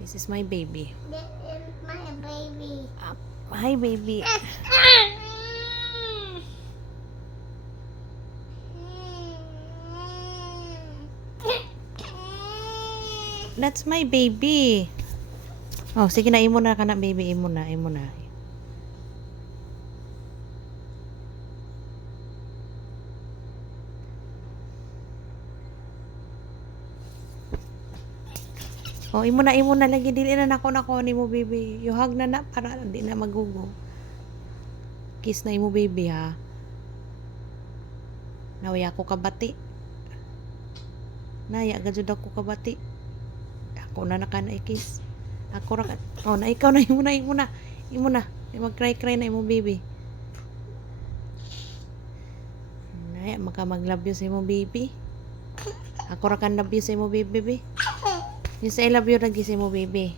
This is my baby. This is my baby. Hi, baby. That's my baby. Oh, sige na, imo na ka na, baby. Imo na, imo na. Oh, imo na lagi. Dili na nako ni mo, baby. Yuhag na para di na magugo. Kiss na imo, baby, ha. Nawaya ko kabati. Naya, gajud ako kabati. Ako na kiss. Ako ra. Oh, na ikaw na, imo na. Imo na. Mag-cry na imo, baby. Naya, mag-love you sa imo, baby. Ako ra kan love you sa imo, baby. Yes, I love you lagi sa imo, baby.